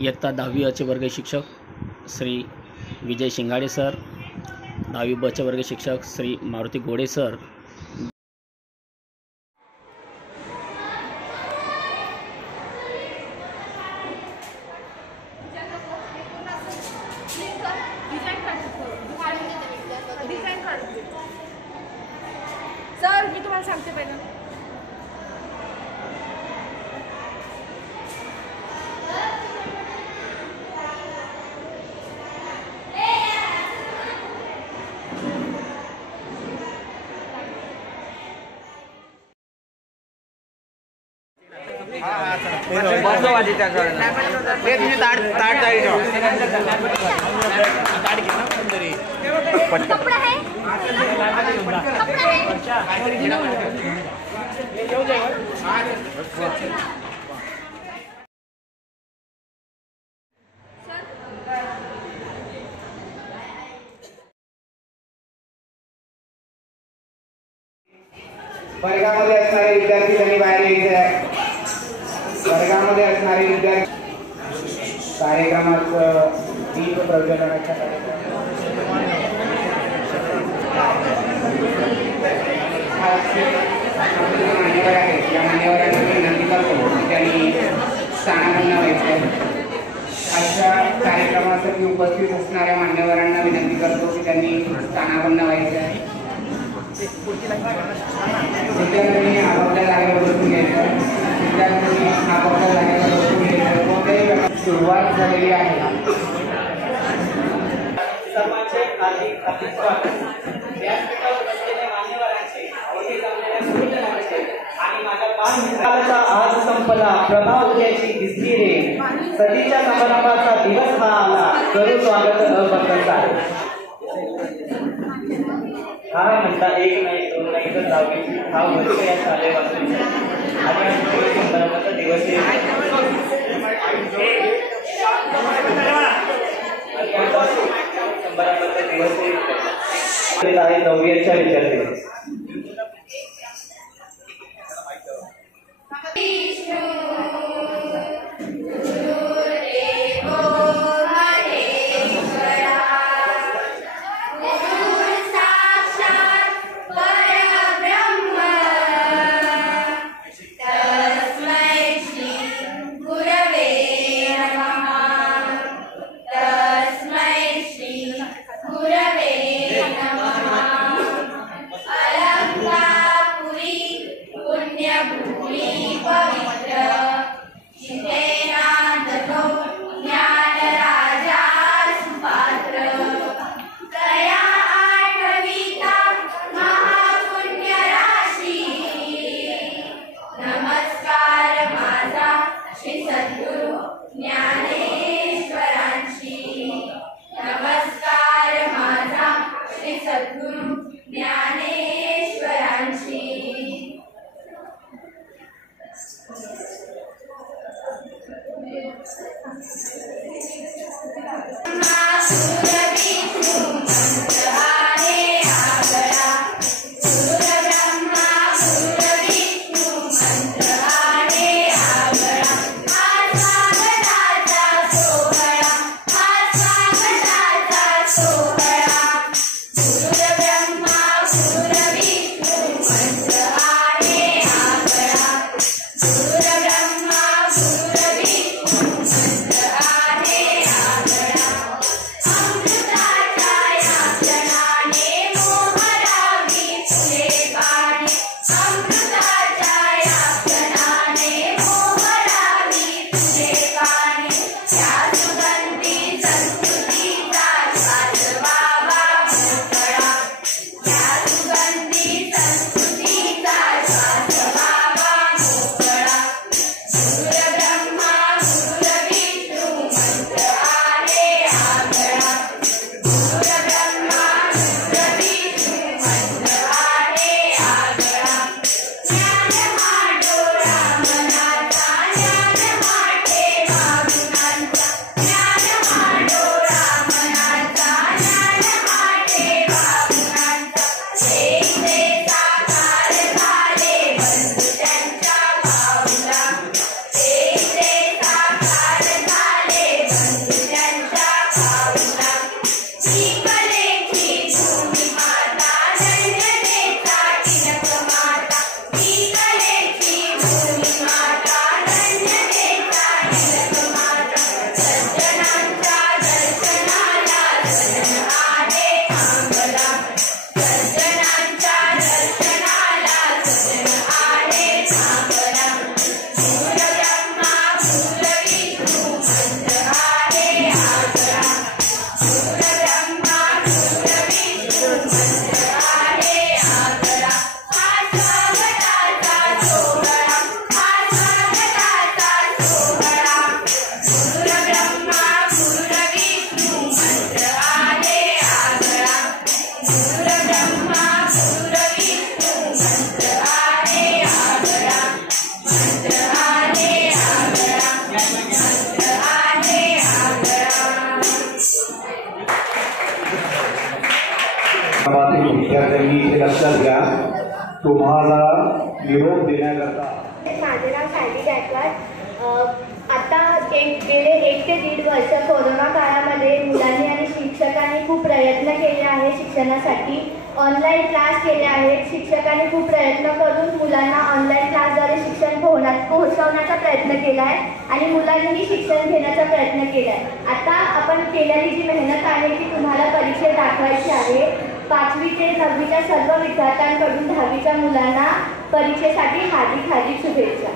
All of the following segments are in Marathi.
इयत्ता 10वी अ चे वर्ग शिक्षक श्री विजय शिंगाडे सर, 10वी ब चे वर्ग शिक्षक श्री मारुती गोडे सर, सर मी तुम्हाला सांगते पहिलं वर्गामध्ये असणारे विद्यार्थी त्यांनी बाहेर यायचे आहे। वर्गामध्ये असणारे विद्यार्थी कार्यक्रमाचं दीप प्रज्वलनाच्या मान्यवर आहेत, या मान्यवरांना विनंती करतो त्यांनी स्थानापन्न व्हायचे। अशा कार्यक्रमासाठी उपस्थित असणाऱ्या मान्यवरांना विनंती करतो की त्यांनी स्थानापन्न व्हायचे आहे। विद्यार्थ्यांनी आपापल्या जागेवर बसून घ्यायचं। विद्यार्थ्यांनी आपापल्या जागेवर बसून घ्यायचं। कोणत्याही सुरुवात झालेली आहे। सर्वांचे हार्दिक स्वागत। व्यासपीठावर बसलेले मान्यवरांचे मोठे जमलेल्या सुहृदांचे आणि माझ्या पाच मित्रांचा आज संपला, प्रभा उद्याची दिसली रे, सतीच्या समारंभाचा दिवस हा आला, करू स्वागत अबंधनचा। हा म्हणता एक नाही दोन नाही तर जावे हा वर्ष या शाळेपासून आणि समारंभाचा दिवस समारंभाचा दिवस आहे 9वीच्या विद्यार्थी। हे लक्षात घ्या. तुम्हाला निरोप देण्याकरता माझे नाव सायली गायकवाड. आता गेले 1 ते 1.5 वर्ष कोरोना काळामध्ये मुलांनी आणि शिक्षकांनी खूप प्रयत्न केले आहे शिक्षणासाठी. ऑनलाईन क्लास केले आहेत. शिक्षकांनी खूप प्रयत्न करून मुलांना ऑनलाईन क्लासद्वारे शिक्षण पोहोचवण्याचा प्रयत्न केला आहे आणि मुलांनीही शिक्षण घेण्याचा प्रयत्न केला आहे. आता आपण केलेली जी मेहनत आहे ती तुम्हाला परीक्षेत दाखवायची आहे. 5वी ते 9वीच्या सर्व विद्यार्थ्यांकडून 10वीच्या मुलांना परीक्षेसाठी हार्दिक शुभेच्छा.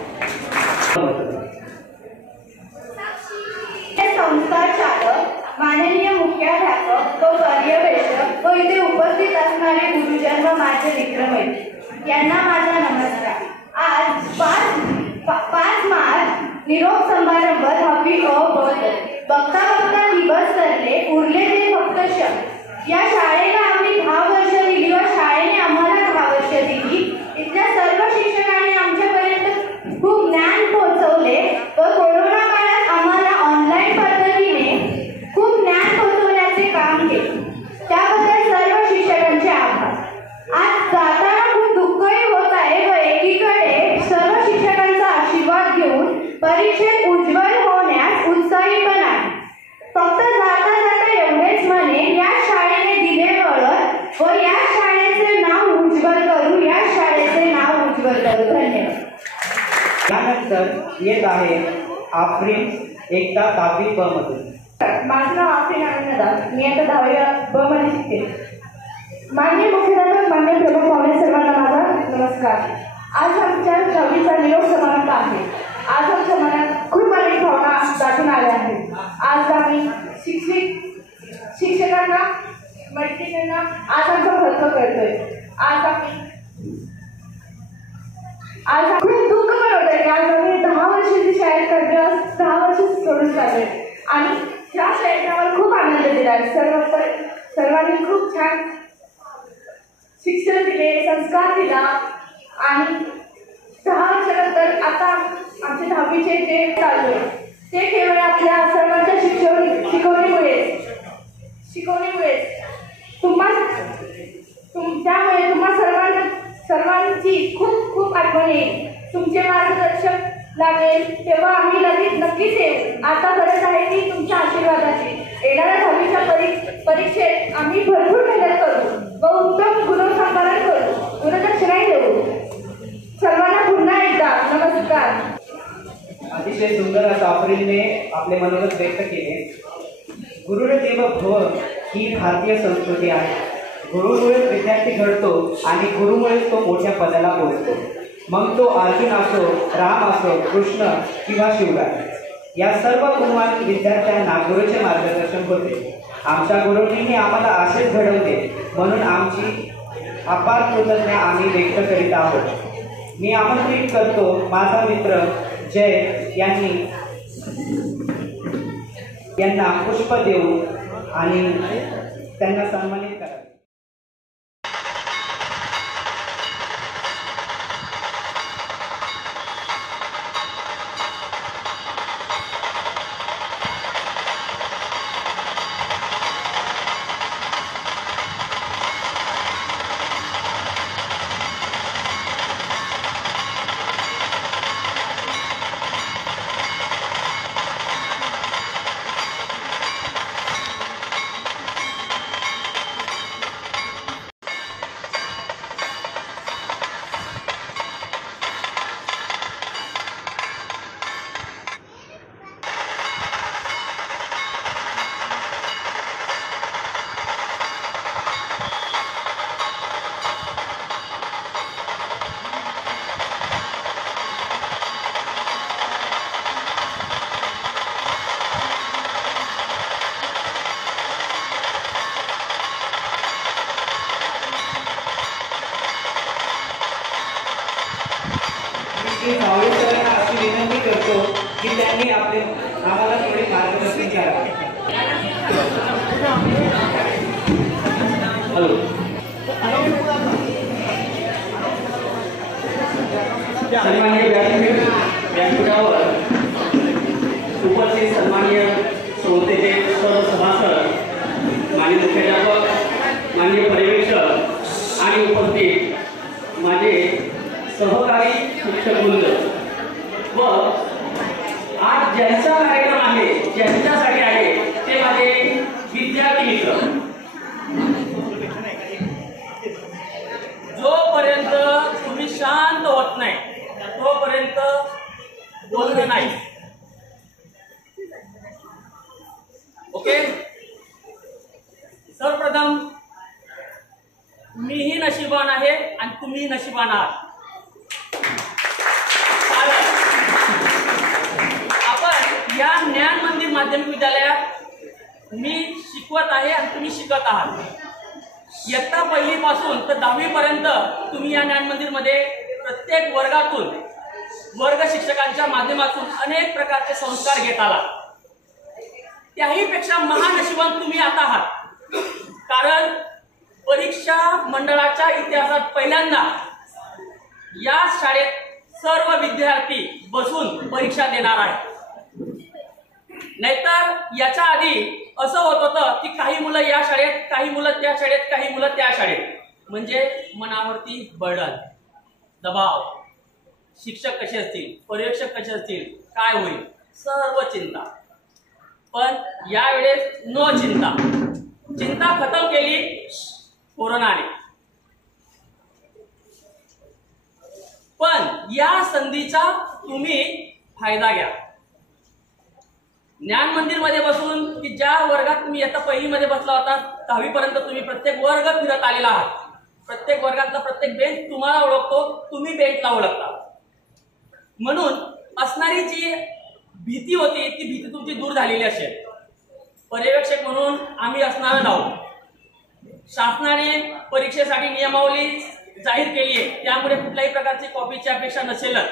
संस्कार चालक, माननीय मुख्याध्यापक व पर्यवेक्षक व इथे उपस्थित असणारे गुरुजन व माझे मित्रमैत्री यांना माझा नमस्कार. आज 5 मार्च निरोप समारंभ 10वी अ बघता बघता दिवस सरले, उरले ते फक्त क्षण. या शाळेला आम्ही 10 वर्ष दिली व शाळेने आम्हाला 10 वर्ष दिली. इथल्या सर्व शिक्षकांनी आमच्यापर्यंत खूप ज्ञान पोहोचवले व कोरोना काळात आम्हाला ऑनलाईन पद्धतीने खूप ज्ञान पोहोचवण्याचे काम केले. त्याबद्दल सर्व शिक्षकांचे आभार. आज जाताना खूप दुःखही होत आहे व एकीकडे सर्व शिक्षकांचा आशीर्वाद घेऊन परीक्षेत उज्ज्वल होण्यास उत्साही पण आहे. फक्त जाता जाता एवढेच म्हणे, या शाळेने दिले वळण व या शाळेचे नाव उज्ज्वल करू, या शाळेचे नाव उज्ज्वल करू. धन्यवाद. त्यानंतर येत आहे आफरीन एकता 10वी ब मधून. माझं नाव आफरीन आनंद. मी आता 10वी ब मध्ये शिकते. माननीय मुख्याध्यापक, माननीय प्रमुख पाहुणे, सर्वांना माझा नमस्कार. आज आमच्या 10वीचा निरोप समारंभ आहे. आज आमच्या मनात खूप अनेक भावना दाटून आल्या आहेत. आज आम्ही शिक्षकांना, मैत्रिणींना आज आमचं महत्त्व कळतोय. आज खूप दुःख पण होतंय की आज आम्ही 10 वर्षाची शाळेत काढलं, 10 वर्ष सोडून काढले आणि ह्या शाळेने आम्हाला खूप आनंद दिला. सर्वांनी खूप छान शिक्षण दिले, संस्कार दिला आणि 10 वर्षानंतर आता आमचे 10वीचे जे चालू आहे ते केवळ आपल्या सर्वांच्या शिकवणीमुळे त्यामुळे तुम्हा सर्वांची खूप खूप आठवण येईल. तुमचे मार्गदर्शक लागेल तेव्हा आम्ही नक्कीच येऊ. आता गरज आहे ती तुमच्या आशीर्वादाची. येणाऱ्या 10वीच्या परीक्षेत आम्ही भरपूर मेहनत करू व उत्तम गुणसंपादन करू, गुणदक्षिणाही देऊ. सर्वांना पुन्हा एकदा नमस्कार. अतिशय सुंदर असं आफरीनने आपले मनोगत व्यक्त केले. गुरुदेव भव ही भारतीय संस्कृती आहे. गुरुमुळेच विद्यार्थी घडतो आणि गुरुमुळेच तो मोठ्या पदाला पोहोचतो. मग तो अर्जुन असो, राम असो, कृष्ण किंवा शिवराय. या सर्व गुणवान विद्यार्थ्यांना गुरुचे मार्गदर्शन होते. आमच्या गुरुजींनी आम्हाला असेच घडवले म्हणून आमची अपार कृतज्ञता आम्ही व्यक्त करीत आहोत. मी आमंत्रित करतो माझा मित्र जय यांना पुष्प देऊ आणि त्यांना सन्मानित करा. अशी विनंती करतो की त्यांनी आम्हाला थोडे मार्गदर्शन करावे. सन्माननीय व्यासपीठावर उपस्थित सन्माननीय संस्थेचे सर्व सभासद, माननीय मुख्याध्यापक, माननीय पर्यवेक्षक आणि उपस्थित ओके. सर्वप्रथम मीही नशिबान आहे आणि तुम्ही नशिबान आहात. कारण आपण या ज्ञान मंदिर माध्यमिक विद्यालयात मी शिकवत आहे आणि तुम्ही शिकत आहात. इयत्ता 1ली पासून तर 10वी पर्यंत तुम्ही या ज्ञान मंदिरमध्ये प्रत्येक वर्गातून वर्ग शिक्षकांच्या माध्यमातून अनेक प्रकारचे संस्कार घेत आला. त्याही पेक्षा महानशिबान तुम्ही आता आहात. कारण परीक्षा मंडळाच्या इतिहासात पहिल्यांदा या शाळेत सर्व विद्यार्थी बसून परीक्षा देणार आहे. नाहीतर याच्या आधी असं होत होतं की काही मुलं या शाळेत, काही मुलं त्या शाळेत, काही मुलं त्या शाळेत. म्हणजे मनावरती बर्डन, दबाव, शिक्षक कसे असतील, पर्यवेक्षक कसे असतील, काय होईल, सर्व चिंता. पण यावेळेस नो चिंता. चिंता खतम केली कोरोनाने. पण या संधीचा तुम्ही फायदा घ्या. ज्ञान मंदिर मध्ये बसून की ज्या वर्गात तुम्ही इयत्ता 1ली मध्ये बसला होता 10वी पर्यंत तुम्ही प्रत्येक वर्ग फिरत आलेला आहात. प्रत्येक वर्गातला प्रत्येक बेंच तुम्हाला ओळखतो, तुम्ही बेंचला ओळखता. म्हणून असणारी जी भीती होती ती भीती तुमची दूर झालेली असेल. पर्यवेक्षक म्हणून आम्ही असणार आहोत. शासनाने परीक्षेसाठी नियमावली जाहीर केली आहे, त्यामुळे कुठल्याही प्रकारची कॉपीची अपेक्षा नसेलच.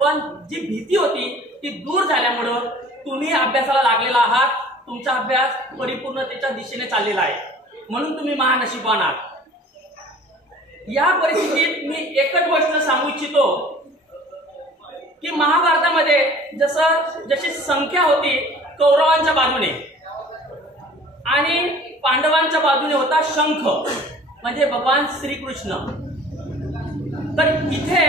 पण जी भीती होती ती दूर झाल्यामुळं तुम्ही अभ्यासाला लागलेला आहात. तुमचा अभ्यास परिपूर्णतेच्या दिशेने चाललेला आहे. म्हणून तुम्ही महानशिबान आहात. या परिस्थितीत मी एकच गोष्ट सांगू इच्छितो की महाभारतामध्ये जशी संख्या होती कौरवांच्या बाजूने आणि पांडवांच्या बाजूने होता शंख, म्हणजे भगवान श्रीकृष्ण. तर इथे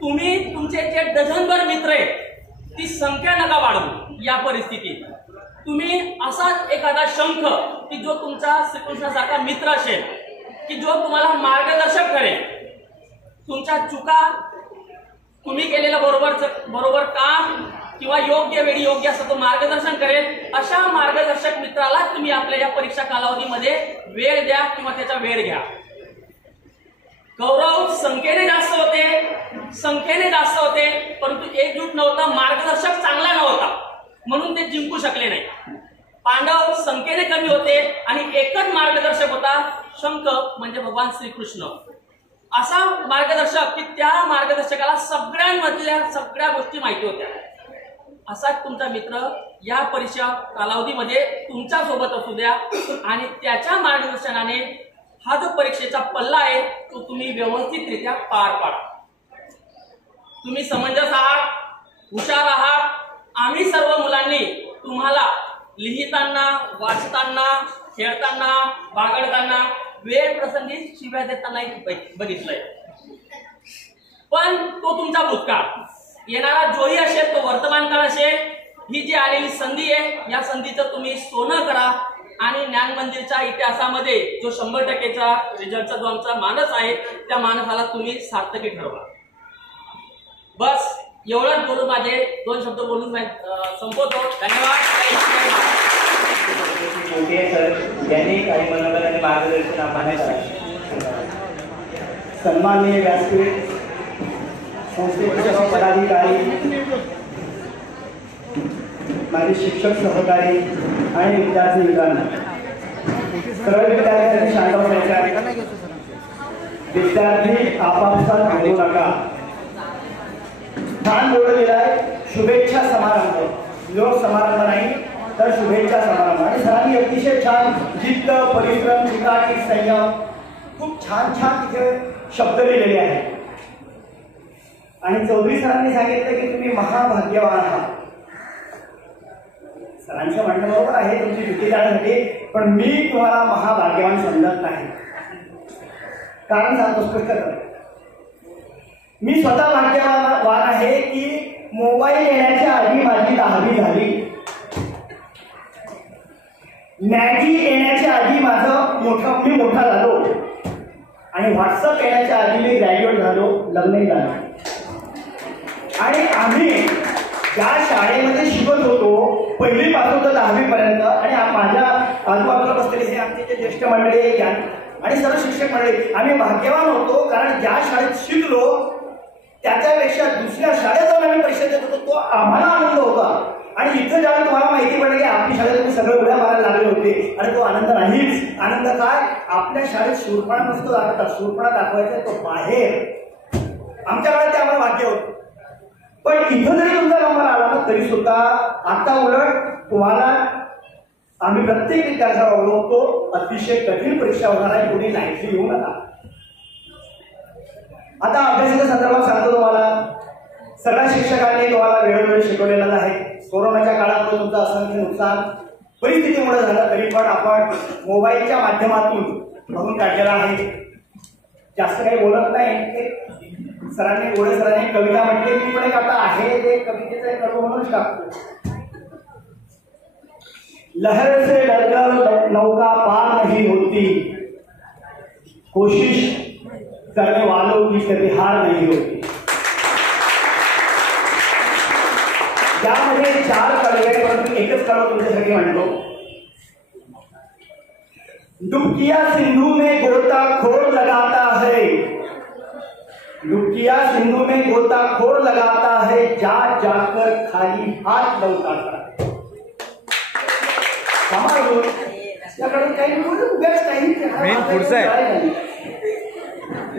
तुम्ही तुमचे जे डझनभर मित्र आहेत ती संख्या नका वाढवू. या परिस्थितीत तुम्ही असाच एखादा शंख की जो तुमचा श्रीकृष्णासारखा मित्र असेल, की जो तुम्हाला मार्गदर्शक करेल. तुमच्या चुका, तुम्ही केलेलं बरोबर काम किंवा योग्य वेळी योग्य असं तो मार्गदर्शन करेल. अशा मार्गदर्शक मित्राला तुम्ही आपल्या या परीक्षा कालावधीमध्ये वेळ द्या किंवा त्याचा वेळ घ्या. कौरव संख्येने जास्त होते परंतु एकजूट नव्हता, मार्गदर्शक चांगला नव्हता, म्हणून ते जिंकू शकले नाही. पांडव संख्येने कमी होते आणि एकच मार्गदर्शक होता, शंख म्हणजे भगवान श्रीकृष्ण. असा मार्गदर्शक की त्या मार्गदर्शकाला सगळ्यांमधल्या सगळ्या गोष्टी माहिती होत्या. असाच तुमचा मित्र या परीक्षा कालावधीमध्ये तुमच्या सोबत असू द्या आणि त्याच्या मार्गदर्शनाने हा जो परीक्षेचा पल्ला आहे तो तुम्ही व्यवस्थितरित्या पार पाडा. तुम्ही समंजस आहात, हुशार आहात. आम्ही सर्व मुलांनी तुम्हाला लिहिताना, वाचताना, खेळताना, बागडताना, वेळ प्रसंगी शिव्या देताना बघितलंय. पण तो तुमचा भूतकाळ. येणारा जोही असेल तो वर्तमान काळ असेल. ही जी आलेली संधी आहे या संधीचं तुम्ही सोनं करा आणि ज्ञान मंदिरच्या इतिहासामध्ये जो 100%चा रिझल्टचा जो आमचा मानस आहे त्या मानसाला तुम्ही सार्थकी ठरवा. बस एवढंच बोलून माझे 2 शब्द बोलून संपवतो. धन्यवाद. सर यांनी काही मनोगत आणि मार्गदर्शन आम्हाला करायचं. सन्माननीय व्यासपीठ संस्थेचे पदाधिकारी, माझे शिक्षक सहकारी आणि विद्यार्थी मित्रांनो, सर्व विद्यार्थ्यांनी शांत व्हायचं. विद्यार्थी आपापसात बोलू नका. छान बोर्ड दिलाय, शुभेच्छा समारंभ, लोक समारंभ नाही तर शुभेच्छा समारंभ. आणि सरांनी अतिशय छान जिद्द, परिश्रम, चिकाटी, संयम, खूप छान छान तिथे शब्द लिहिलेले आहेत. आणि 24 सरांनी सांगितलं की तुम्ही महाभाग्यवान आहात. सरांचं म्हणणं बरोबर आहे तुमची युक्ती जाण्यासाठी, पण मी तुम्हाला महाभाग्यवान समजत नाही. कारण सांगतो स्पष्ट कर. मी स्वतः भाग्यवान आहे की मोबाईल येण्याच्या आधी माझी 10वी झाली. मॅगी येण्याच्या आधी मी मोठा झालो आणि व्हॉट्सअप येण्याच्या आधी मी ग्रॅज्युएट झालो, लग्नही झालो. आणि आम्ही त्या शाळेमध्ये शिकत होतो 1ली पासून तर 10वी पर्यंत. आणि माझ्या आजूबाजूला बसलेले हे आमचे जे ज्येष्ठ मंडळी आणि सर्व शिक्षक मंडळी, आम्ही भाग्यवान होतो. कारण ज्या शाळेत शिकलो त्याच्यापेक्षा दुसऱ्या शाळेत जाऊन आम्ही परीक्षा देत होतो, तो आम्हाला आनंद होता. आणि इथं ज्यावेळी तुम्हाला माहिती पडली की आपली शाळेत तुम्ही सगळे उड्या मारायला लागले होते, आणि तो आनंद नाहीच. आनंद काय, आपल्या शाळेत शूरपणा नसतो दाखवता, शूरपणा दाखवायचा तो बाहेर. आमच्या काळात ते आम्हाला वाक्य होतं. पण इथं जरी तुमचा नंबर आला ना तरी सुद्धा आता उलट तुम्हाला आम्ही प्रत्येक विद्यार्थ्याला ओळखतो, अतिशय कठीण परीक्षा होणार आहे, कोणी लाईटली येऊ नका. आता अभ्यासाच्या संदर्भात सांगतो तुम्हाला, सगळ्या शिक्षकांनी तुम्हाला वेळोवेळी शिकवलेलं आहे. कोरोनाच्या काळात तुमचं असंख्य नुकसान परिस्थितीमुळे झालं, तरी पण आपण मोबाईलच्या माध्यमातून बघून काढलेला आहे. जास्त काही बोलत नाही. सरांनी गोळे सरांनी कविता म्हटली, मी पण एक आता आहे ते कवितेचा एक कर्म म्हणून टाकतो. लहर से डरकर नौका पार नहीं होती, कोशिश करने वालों की कभी हार नहीं होती. त्यामध्ये 4 कळवे, परंतु एकच कळव तुमच्यासाठी म्हणतो. डुबकिया सिंधु में गोताखोर लगाता है, डुबकिया सिंधु में गोताखोर लगाता है, जा जाकर खाली हात लौटाता है.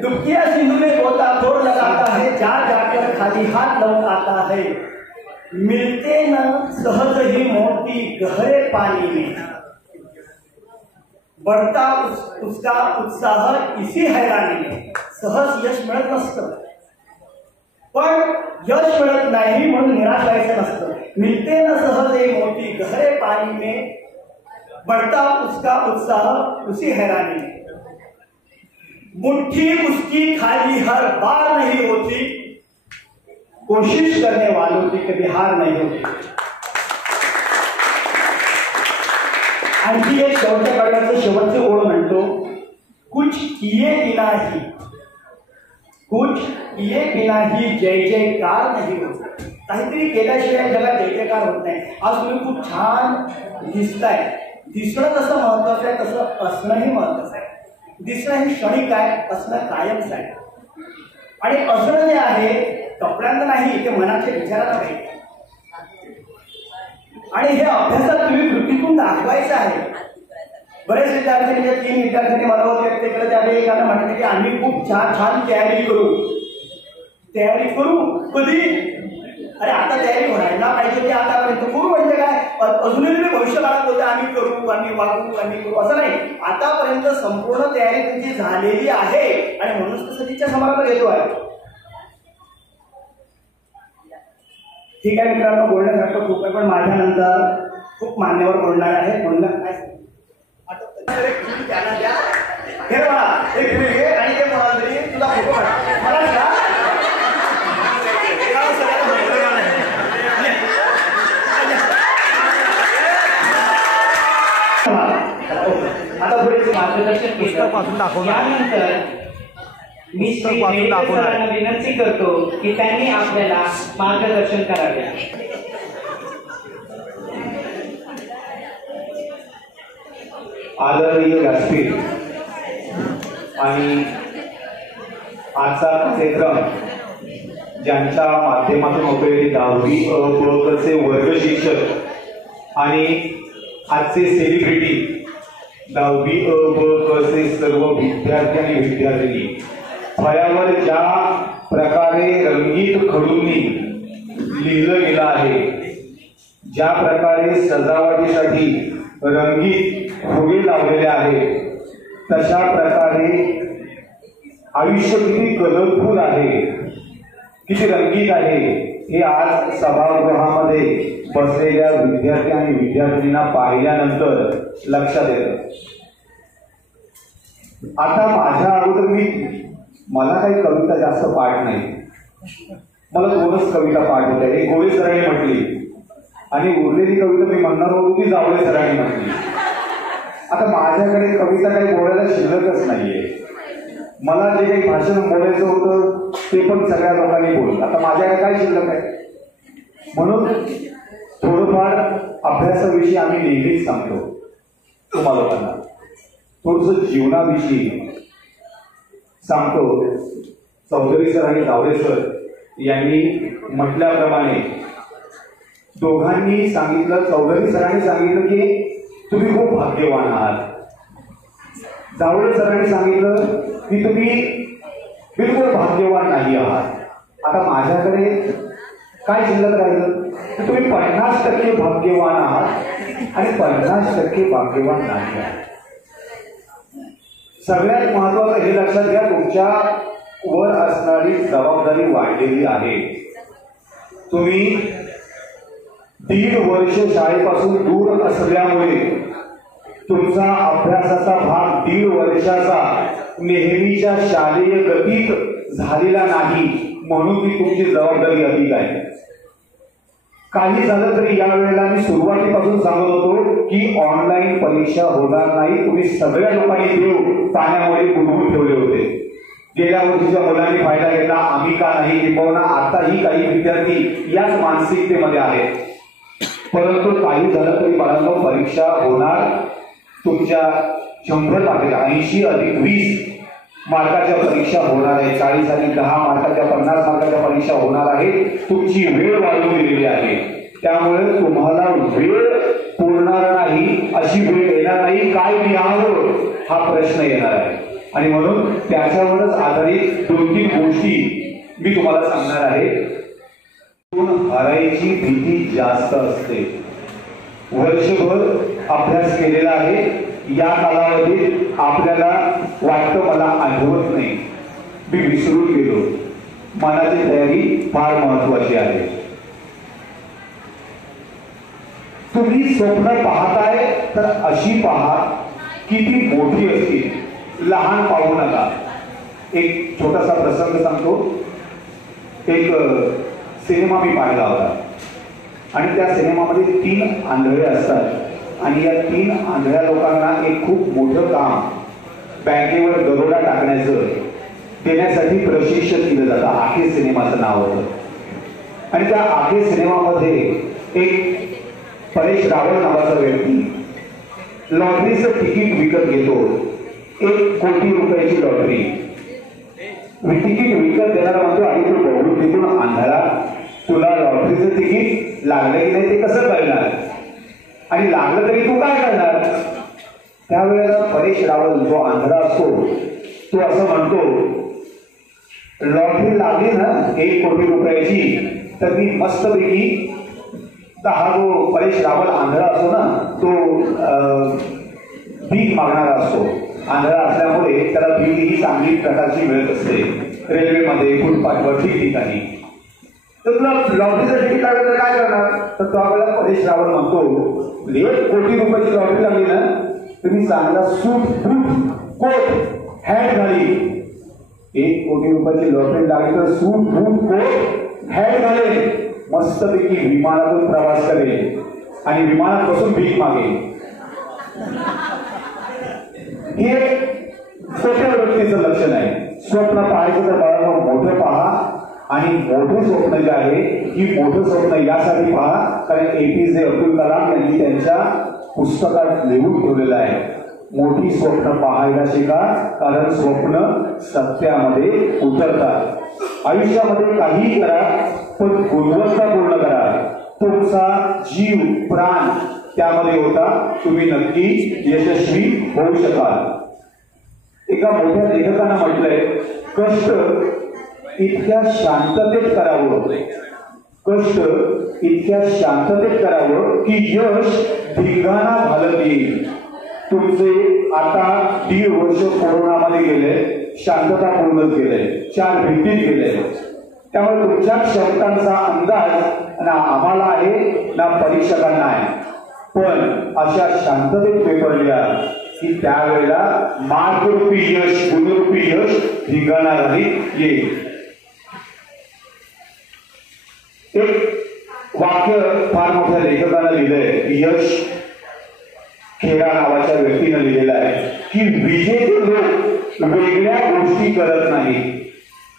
डुबकिया सिंधु में गोताखोर लगाता है, जा जाकर खाली हाथ लौटाता है. मिलते न सहज ही मोती गहरे पानी में, बढ़ता उसका उत्साह इसी हैरानी में. सहज यश मिळत नसतं, पण यश मिळत नाही म्हणून निराश व्हायचं नसतं. मिलते न सहज ही मोती गहरे पानी में, बढ़ता उसका उत्साह उसी हैरानी में. मुट्ठी उसकी खाली हर बार नहीं होती, कोशिश करने वालों की कभी हार नहीं होती. आणखी एक शेवटच्या कडव्याचं शेवटचे ओळ म्हणतो, कुछ किए बिना ही, कुछ किए बिना ही जय जयकार नहीं होता. काहीतरी केल्याशिवाय जगात जय जयकार होत नाही. आज तुम्ही खूप छान दिसताय. दिसणं कसं महत्वाचं आहे तसं असणंही महत्वाचं आहे. दिसणं हे क्षणिक आहे, असणं कायमच आहे. आणि असणं जे आहे कपड्यांना नाही, ते मनाच्या विचाराला पाहिजे. आणि हे अभ्यासात तुम्ही कृतीतून दाखवायचं आहे. बरेच विद्यार्थी म्हणजे 3 विद्यार्थ्यांनी मला व्यक्त केलं, त्यावेळी एकानं म्हटलं की आम्ही खूप छान छान तयारी करू. तयारी करू कधी? अरे आता तयारी व्हायला पाहिजे ते आतापर्यंत करू म्हणजे काय, अजूनही तुम्ही भविष्यकाळात बोलते आम्ही करू, आम्ही वागू, आम्ही करू, असं नाही. आतापर्यंत संपूर्ण तयारी तुमची झालेली आहे आणि म्हणून तर सदिच्छा समारंभ घेतो आहे. ठीक आहे मित्रांनो, बोलण्यासारखं खूप आहे, पण माझ्यानंतर खूप मान्यवर बोलणार आहे. बोलणार काय त्यांना द्या, हे मला एक घे आणि ते म्हणाल तरी तुझा फोटो काढ मला का. आता पुढे मार्गदर्शन केलं. यानंतर मी श्री मेहता सरांना विनंती करतो की त्यांनी आपल्याला मार्गदर्शन करावे. आदरणीय व्यासपीठ आणि आजचा कार्यक्रम ज्यांच्या माध्यमातून होते 10वी अ ब क चे वर्ग शिक्षक आणि आजचे सेलिब्रिटी 10वी अ ब क चे सर्व विद्यार्थी आणि विद्यार्थिनी फळ्यावर ज्या प्रकारे रंगीत खडूंनी लिहिलं गेलं आहे, ज्या प्रकारे सजावटीसाठी रंगीत फुगे लावलेले आहेत, तशा प्रकारे आयुष्य किती कलरफुल आहे, किती रंगीत आहे हे आज सभागृहामध्ये बसलेल्या विद्यार्थी आणि विद्यार्थिनींना पाहिल्यानंतर लक्षात येतं. आता माझ्या अगोदर मला काही कविता जास्त पाठ नाही, मला 2च कविता पाठ होत्या. एक गोळे सरांनी म्हटली आणि उरलेली कविता मी म्हणणार होतो ती जावळे सरांनी म्हटली. आता माझ्याकडे कविता काही बोलायला शिल्लकच नाहीये. मला जे काही भाषण बोलायचं होतं ते पण सगळ्या लोकांनी बोललं. आता माझ्याकडे काय शिल्लक आहे? म्हणून थोडंफार अभ्यासाविषयी आम्ही नेहमीच सांगतो तुम्हा लोकांना, थोडंसं जीवनाविषयी सांगतो. चौधरी सर आणि जावळे सर यांनी म्हटल्याप्रमाणे दोघांनी सांगितलं, चौधरी सरांनी सांगितलं की तुम्ही खूप भाग्यवान आहात, जावळे सरांनी सांगितलं की तुम्ही बिलकुल भाग्यवान नाही आहात. आता माझ्याकडे काय शिल्लक राहिलं तर तुम्ही 50% भाग्यवान आहात आणि 50% भाग्यवान नाही आहात. सगळ्यात महत्वाचं हे लक्षात घ्या, तुमच्या वर असणारी जबाबदारी वाढलेली आहे. तुम्ही 1.5 वर्ष शाळेपासून दूर असल्यामुळे तुमचा अभ्यासाचा भाग 1.5 वर्षाचा नेहमीच्या शालेय गतीत झालेला नाही, म्हणून ती तुमची जबाबदारी अधिक आहे. काही झालं तरी यावेळेला मी सुरुवातीपासून सांगत होतो की ऑनलाईन परीक्षा होणार नाही. तुम्ही सगळ्या लोकांनी देव पाण्यामध्ये बुडवून ठेवले होते. गेल्या वर्षीच्या मुलांनी फायदा घेतला, आम्ही का नाही, किंवा आताही काही विद्यार्थी याच मानसिकतेमध्ये आहेत. परंतु काही झालं तरी बाळांनो परीक्षा होणार. तुमच्या 100 80 अधिक 20 मार्काच्या परीक्षा होणार आहे. 40 आणि 10 मार्काच्या 50 मार्काच्या परीक्षा होणार आहे. तुमची वेळ वाढवून दिलेली आहे, त्यामुळे तुम्हाला वेळ पुरणार नाही, अशी वेळ येणार नाही. काय लिहावं हा प्रश्न येणार आहे आणि म्हणून त्याच्यावरच आधारित 2-3 गोष्टी मी तुम्हाला सांगणार आहे. हरायची भीती जास्त असते. वर्षभर अभ्यास केलेला आहे, या कालावधीत आपल्याला वाटतं मला आठवत नाही, मी विसरून गेलो. मनाची तयारी फार महत्वाची आहे. तुम्ही स्वप्न पाहताय तर अशी पहा की ती मोठी असतील, लहान पाहू नका. एक छोटासा प्रसंग सांगतो. एक सिनेमा मी पाहिला होता आणि त्या सिनेमामध्ये 3 आंधळे असतात आणि या 3 आंधळ्या लोकांना एक खूप मोठं काम बँकेवर दरोडा टाकण्याचं देण्यासाठी प्रशिक्षण दिलं जातं. आखे सिनेमाचं नाव होतं आणि त्या आखे सिनेमामध्ये एक परेश रावल नावाचा व्यक्ती लॉटरीचं तिकीट विकत घेतो. 1 कोटी रुपयाची लॉटरी. तिकीट विकत देणारा म्हणतो आणि तो बघून तिथून आंधळा, तुला लॉटरीचं तिकीट लागलं की नाही ते कसं कळणार, आणि लागलं तरी तू काय करणार. त्यावेळेला परेश रावल जो आंधळा असतो तो असं म्हणतो, लॉटरी लागली ना 1 कोटी रुपयाची तर मी मस्तपैकी, हा जो परेश रावल आंधळा असतो ना तो भीक मागणारा असतो. आंधळा असल्यामुळे त्याला भीक ही चांगली प्रकारची मिळत असते, रेल्वेमध्ये, फुटपाथवर, ठिकठिकाणी. तर तुला लॉटरीचं तिकीट लागलं तर काय करणार, तर तो आपल्याला परेश रावल म्हणतो, 1 कोटी रुपयाची लॉटरी लागली ना तुम्ही चांगला सूट बूट कोट हॅट घाली. 1 कोटी रुपयाची लॉटरी लागली तर सूट बूट कोट हॅट घालेल, मस्तपैकी विमानातून प्रवास करेल आणि विमानात बसून भीक मागेल. हे छोट्या व्यक्तीचं लक्षण आहे. स्वप्न पाहायचं तर बाळांनो मोठं पहा आणि मोठं स्वप्न जे आहे ही मोठं स्वप्न यासाठी पहा कारण APJ अब्दुल कलाम यांनी त्यांच्या पुस्तकात लिहून ठेवलेलं आहे, मोठी स्वप्न पाहायला शिका कारण स्वप्न सत्यामध्ये उतरतात. आयुष्यामध्ये काहीही करा पण गुणवत्तापूर्ण करा. तुमचा जीव प्राण त्यामध्ये होता, तुम्ही नक्की यशस्वी होऊ शकाल. एका मोठ्या लेखकानं म्हटलंय, कष्ट इतक्या शांततेत करावं, कष्ट इतक्या शांततेत करावं की यश धिंगाणा घालत येईल. तुमचे आता 1.5 वर्ष कोरोनामध्ये गेले, शांततापूर्णच गेले, 4 भिंतीत गेले. त्यामुळे तुमच्या क्षमतांचा अंदाज ना आम्हाला आहे ना परीक्षकांना आहे. पण अशा शांततेत पेपर लिहा की त्यावेळेला मार्गरूपी यश, गुणरूपी यश धिंगाणा घालीत येईल. एक वाक्य फार मोठ्या लेखकानं लिहिलंय, यश खेरा नावाच्या व्यक्तीनं लिहिलेलं आहे की विजेते लोक वेगळ्या गोष्टी करत नाही,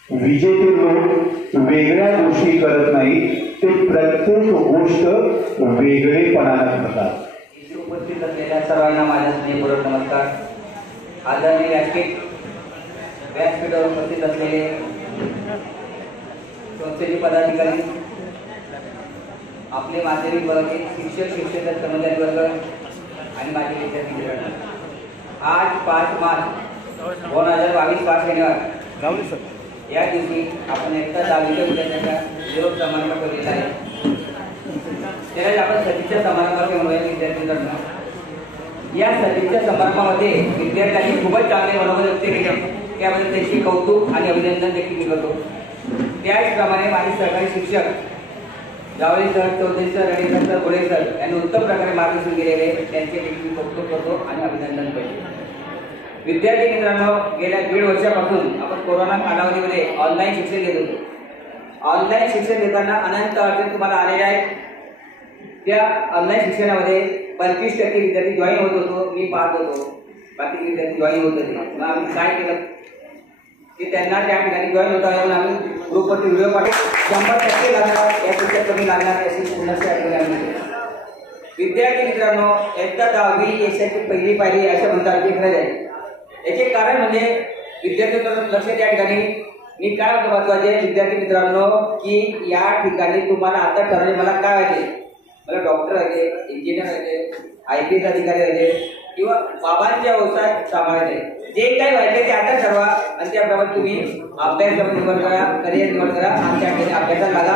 विजेते लोक वेगळ्या गोष्टी करत नाही ते प्रत्येक गोष्ट वेगळेपणानं करतात. इथे उपस्थित असलेल्या सर्वांना माझा स्नेहपूर्वक नमस्कार. आदरणीय व्यासपीठावर उपस्थित असलेले संस्थेचे पदाधिकारी, आपले माध्यमिक वर्ग, शिक्षक, शिक्षक, कर्मचारी वर्ग आणि माझे विद्यार्थी मित्रांनो, आज 5 मार्च 2022 5 शनिवार या दिवशी आपण एकटा 10वीच्या विद्यार्थ्यांचा निरोप समारंभ ठेवलेला आहे. त्यालाच आपण सतीच्या समारंभाचे म्हणूया विद्यार्थी मित्रांनो. या सतीच्या समारंभामध्ये विद्यार्थ्यांनी खूपच चांगले मनोबल व्यक्त केले, त्याबद्दल त्याची कौतुक आणि अभिनंदन देखील मी करतो. त्याचप्रमाणे माझे सहकारी शिक्षक Jawale sir, Chaudhari sir, Ranekar sir, Gole sir यांनी उत्तम प्रकारे मार्गदर्शन केलेले, त्यांचे देखील मी कौतुक करतो आणि अभिनंदन करतो. विद्यार्थी मित्रांनो, गेल्या 1.5 वर्षापासून आपण कोरोना कालावधीमध्ये ऑनलाईन शिक्षण घेत होतो. ऑनलाईन शिक्षण घेताना अनंत अडचणी तुम्हाला आलेल्या आहेत. त्या ऑनलाईन शिक्षणामध्ये 25% विद्यार्थी जॉईन होत होतो, मी पाहत होतो. बाकी विद्यार्थी जॉईन होत होते. मग आम्ही काय केलं की त्यांना त्या ठिकाणी जॉईन होता म्हणून आम्ही ग्रुपवरती व्हिडिओ पाठवले. 100% लागणार, यापेक्षा कमी लागणार अशी पूर्णशी आठवण आम्ही. विद्यार्थी मित्रांनो, इयत्ता 10वी यशाची पहिली पायरी असं म्हणतात की खरं आहे. याचे कारण म्हणजे विद्यार्थ्यांचं लक्ष त्या ठिकाणी मी काय होतं महत्वाचे विद्यार्थी मित्रांनो, की या ठिकाणी तुम्हाला आता ठरवले मला काय व्हायचे. मला डॉक्टर व्हायचे, इंजिनियर व्हायचे, IPS अधिकारी व्हायचे किंवा बाबांच्या व्यवसाय सांभाळायचे. जे काही व्हायचे ते आता ठरवा आणि त्याप्रमाणे तुम्ही अभ्यास निवड करा, करिअर निवड करा आणि त्या ठिकाणी अभ्यासाला लागा.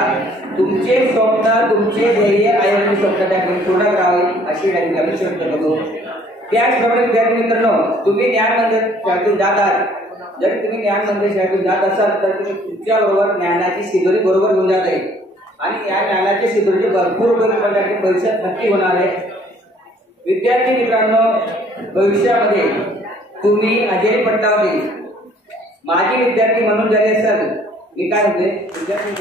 तुमचे स्वप्न, तुमचे ध्येय आईवडील स्वप्न त्या ठिकाणी पूर्ण करावे अशी आम्ही शेवट करतो. त्याचप्रमाणे विद्यार्थी मित्रांनो, तुम्ही ज्ञान मंदिर शाळेतून जात आहात. जर तुम्ही ज्ञान मंदिर शाळेतून जात असाल तर तुम्ही तुमच्या बरोबर ज्ञानाची शिदोरी बरोबर घेऊन जात आहे आणि या ज्ञानाच्या शिदोरीचे भरपूर उपयोग करण्याचे भविष्यात नक्की होणार आहे. विद्यार्थी मित्रांनो, भविष्यामध्ये तुम्ही हजेरी पट्टावरती माझे विद्यार्थी म्हणून झाले असाल. मी काय होते विद्यार्थी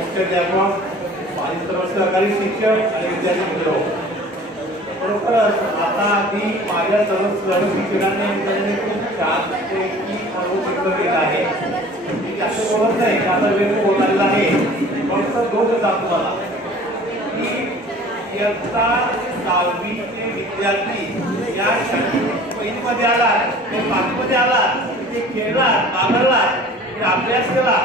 मुख्याध्यापक, माझे सर्व सहकारी शिक्षक आणि विद्यार्थी मित्र, खरोखरच आता आधी माझ्या सर्व शिक्षकांनी खूप छान शिकवलं केलं आहे. मी जास्त बोलत नाही, आता वेळ बोलायला आहे. फक्त 2 सांगतो मला की इयत्ता 10वीचे विद्यार्थी या शाळेत पहिलीमध्ये आला, ते 5मध्ये आला, ते खेळला, मागळला, ते अभ्यास केला,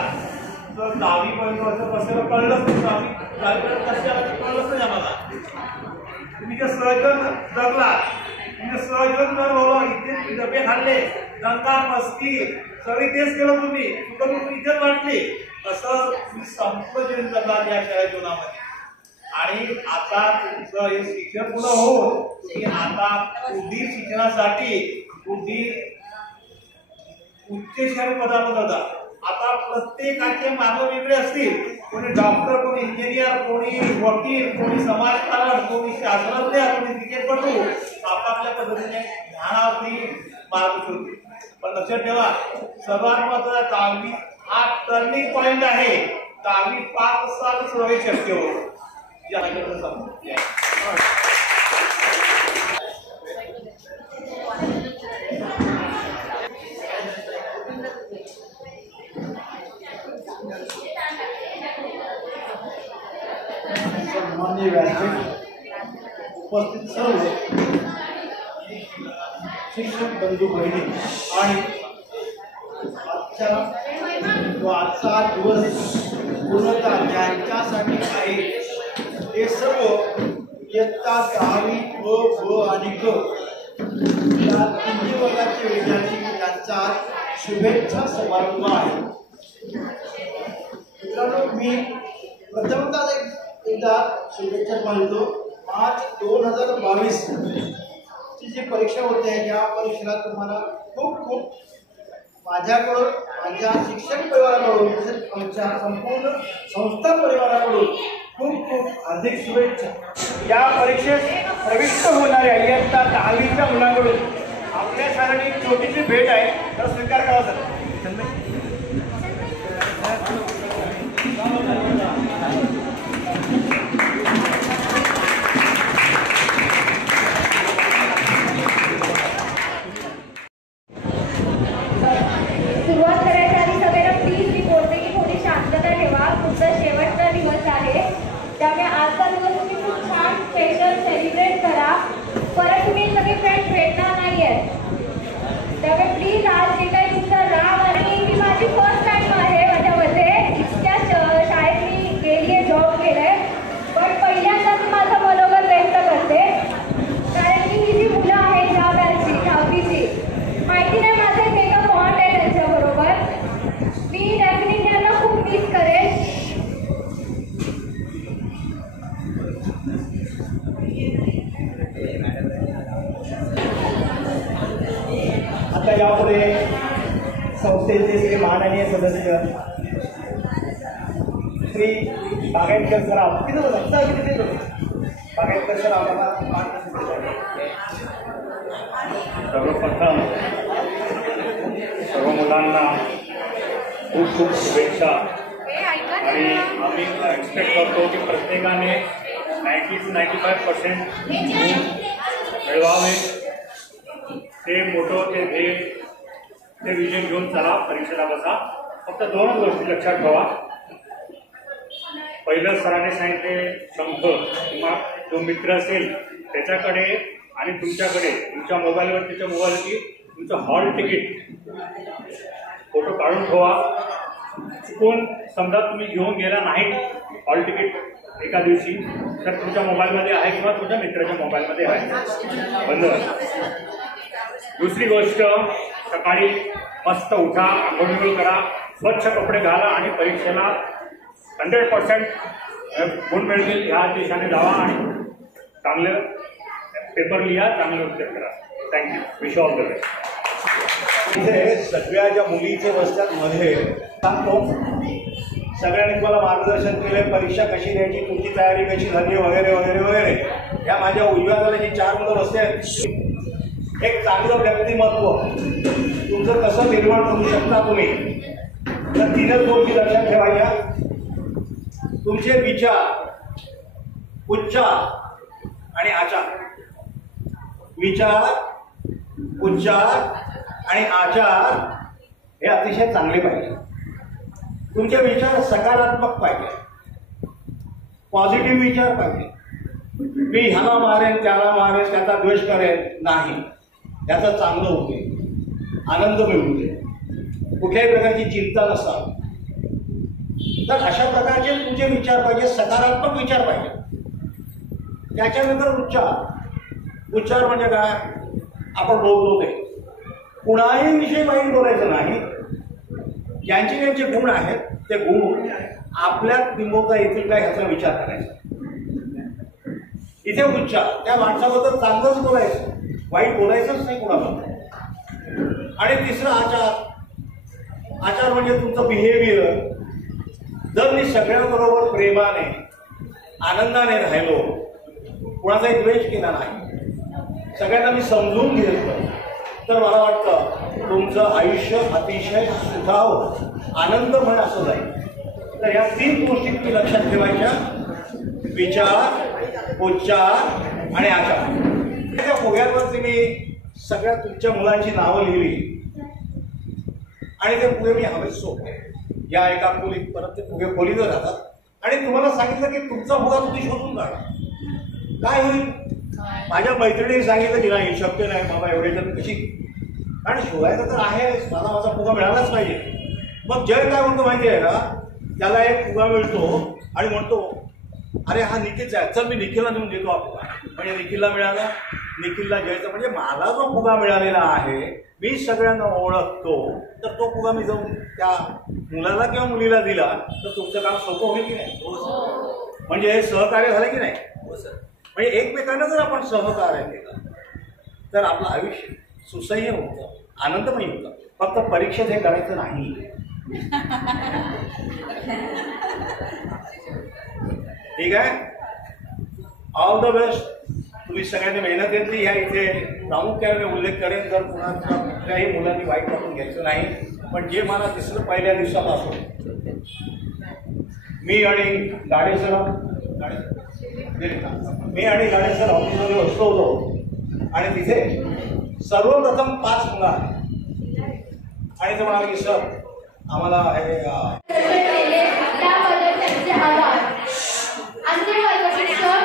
तर 10वी पर्यंत असं कसं कळलंच नाही. 10वीपर्यंत कसे आला ते कळलंच नाही आम्हाला. तुम्ही जे सहजन जगला, तुम्ही सहजन जर इथे डबे खाल्ले, दंगा मस्ती सगळी तेच केलं तुम्ही, तुम्ही इथेच वाटली, असं तुम्ही संपूर्ण जीवन जगला या शाळा जीवनामध्ये. आणि आता तुमचं हे शिक्षण पूर्ण होऊन तुम्ही आता पुढील शिक्षणासाठी पुढील उच्च शिक्षण पदावर जाता. आता प्रत्येकाचे मार्ग वेगळे असतील. कोणी डॉक्टर, कोणी इंजिनियर, कोणी वकील, कोणी समाजकारण, कोणी शास्त्रज्ञ, कोणी क्रिकेटपटू आपापल्या पद्धतीने ज्ञानावरती मार्ग शोधतील. पण लक्षात ठेवा, सर्वात महत्त्वाचा 10वी हा टर्निंग पॉइंट आहे. 10वी पास साल सर्व शक्य होतं. सन्माननीय व्यासपीठ, उपस्थित सर्व शिक्षक बंधू भगिनी आणि आजचा दिवस पूर्णतः ज्यांच्यासाठी आहे हे सर्व इयत्ता 10वी ब, ब आणि ग या 3 वर्गाचे विद्यार्थी यांचा शुभेच्छा समारंभ आहे. मित्रांनो, मी प्रथमतः एकदा शुभेच्छा मानतो. मार्च 2022 ची जी परीक्षा होते या परीक्षेला तुम्हाला खूप खूप माझ्याकडून, माझ्या शिक्षक परिवाराकडून, तसेच आमच्या संपूर्ण संस्था परिवाराकडून खूप खूप हार्दिक शुभेच्छा. या परीक्षेत प्रविष्ट होणाऱ्या इयत्ता 10वीच्या मुलांकडून आपल्या शाळेने एक छोटीशी भेट आहे, तर स्वीकार करा सर. सुरुवात करायच्या आधी सगळ्यांना प्लीज यापुढे संस्थेचे श्री माननीय सदस्य श्री बागायतकर सराव बागायतकर सर आम्हाला सर्वप्रथम सर्व मुलांना खूप खूप शुभेच्छा आणि आम्ही एक्सपेक्ट करतो की प्रत्येकाने 90-95% मिळवावे. ते मोठं ते ध्येय ते विजय घेऊन चला, परीक्षेला बसा. फक्त 2 गोष्टी लक्षात ठेवा. पहिलं सरांनी सांगितले शंख किंवा जो मित्र असेल त्याच्याकडे आणि तुमच्याकडे तुमच्या मोबाईलवरती तुमचं हॉल तिकीट फोटो काढून ठेवा. चुकून समजा तुम्ही घेऊन गेला नाही हॉल तिकीट एका दिवशी तर तुमच्या मोबाईलमध्ये आहे किंवा तुमच्या मित्राच्या मोबाईलमध्ये आहे. बंद. दुसरी गोष्ट, सकाळी मस्त उठा, आंघोळ करा, स्वच्छ कपडे घाला आणि परीक्षेला 100% गुण मिळतील ह्या दिशेने जावा आणि चांगलं पेपर लिहा, चांगलं उत्तर करा. Thank you. Wish all the best. इथे सगळ्या ज्या मुलीचे बसतात मध्ये सांगतो, सगळ्यांनी मला मार्गदर्शन केले, परीक्षा कशी द्यायची, तुमची तयारी कशी झाली वगैरे वगैरे वगैरे. या माझ्या उजव्या बाजूला जी 4 मुलं बसले आहेत, एक चांगलं व्यक्तिमत्व तुमचं कसं निर्माण करू शकता तुम्ही, तर 3 गोष्टी लक्षात ठेवायच्या. तुमचे विचार, उच्चार आणि आचार. विचार, उच्चार आणि आचार हे अतिशय चांगले पाहिजे. तुमचे विचार सकारात्मक पाहिजे, पॉझिटिव्ह विचार पाहिजे. मी ह्याला मारेन, त्याला मारेन, त्याचा द्वेष करेन नाही, त्याचं चांगलं होते, आनंद मिळू दे, कुठल्याही प्रकारची चिंता नसावी. तर अशा प्रकारचे तुमचे विचार पाहिजे, सकारात्मक विचार पाहिजे. त्याच्यानंतर उच्चार म्हणजे काय, आपण बोलतो ते कुणाही विषयी वाईट बोलायचं नाही. ज्यांचे ज्यांचे गुण आहेत ते गुण आपल्यात बिंबवता येतील काय ह्याचा विचार करायचा. इथे उच्चार, त्या माणसाबद्दल चांगलंच बोलायचं, वाईट बोलायचंच नाही कुणाबद्दल. आणि तिसरं आचार म्हणजे तुमचं बिहेवियर. जर मी सगळ्यांबरोबर प्रेमाने आनंदाने राहिलो, कुणाचाही द्वेष केला नाही, सगळ्यांना मी समजून घेतलं, तर मला वाटतं तुमचं आयुष्य अतिशय सुखावं, आनंदमय असं जाईल. तर या 3 गोष्टी तुम्ही लक्षात ठेवायच्या, विचार, उच्चार आणि आचार. त्या फुग्यांवरती मी सगळ्या तुमच्या मुलांची नावं लिहिली आणि ते फुगे मी हवेत सोडले. या एका खोलीत परत ते फुगे खोलीवर राहतात आणि तुम्हाला सांगितलं की तुमचा फुगा तुम्ही शोधून काढा. काय होईल? माझ्या मैत्रिणीने सांगितलं की नाही शक्य नाही बाबा, एवढे जण कशी, कारण शोधायचं तर आहे, मला माझा फुगा मिळालाच पाहिजे. मग जय काय म्हणतो माहिती आहे का, त्याला एक फुगा मिळतो आणि म्हणतो अरे हा निखिलचा आहे, चल मी निखिलला नेऊन देतो हा फुगा. म्हणजे निखिलला मिळाला, निखिलला जयचा. म्हणजे मला जो फुगा मिळालेला आहे, मी सगळ्यांना ओळखतो, तर तो फुगा मी जाऊन त्या मुलाला किंवा मुलीला दिला तर तुमचं काम सोपं होईल की नाही? म्हणजे हे सहकार्य झालं की नाही? म्हणजे एकमेकांना जर आपण सहकार्य केलं तर आपलं आयुष्य सुसह्य होतं, आनंदमय होतं. फक्त परीक्षेत हे करायचं नाही. ठीक आहे. All the best. तुम्ही सगळ्यांनी मेहनत घेतली. ह्या इथे प्रामुख्याने उल्लेख करेन, जर कुणाच्या कुठल्याही मुलांनी वाईट वाटून घ्यायचं नाही. पण जे मला दिसलं पहिल्या दिवसापासून, मी आणि गाडे सर ऑफिसमध्ये बसलो होतो आणि तिथे सर्वप्रथम 5 मुलं आली आणि ते म्हणाले की सर आम्हाला हे त्याबद्दल त्यांचे आभार. आमचे वर्ग शिक्षक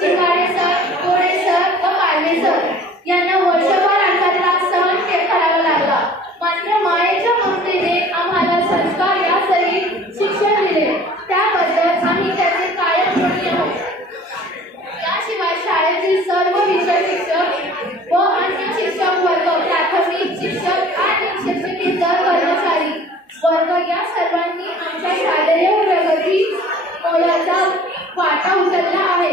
शिंगाडे सर, कोळे सर व पालवे सर यांना वर्षभर आमचा त्रास सहन करावा लागला. मात्र मायेच्या ममतेने आम्हाला संस्कार यासहित शिक्षण दिले, त्याबद्दल आम्ही त्याचे कायम ऋणी आहोत. याशिवाय शाळेतील सर्व विषय शिक्षक व अन्य शिक्षक वर्ग, प्राथमिक शिक्षक आणि शिक्षकेतर कर्मचारी वर्ग या सर्वांनी आमच्या शालेय प्रगती मोलाचा वाटा उचलला आहे.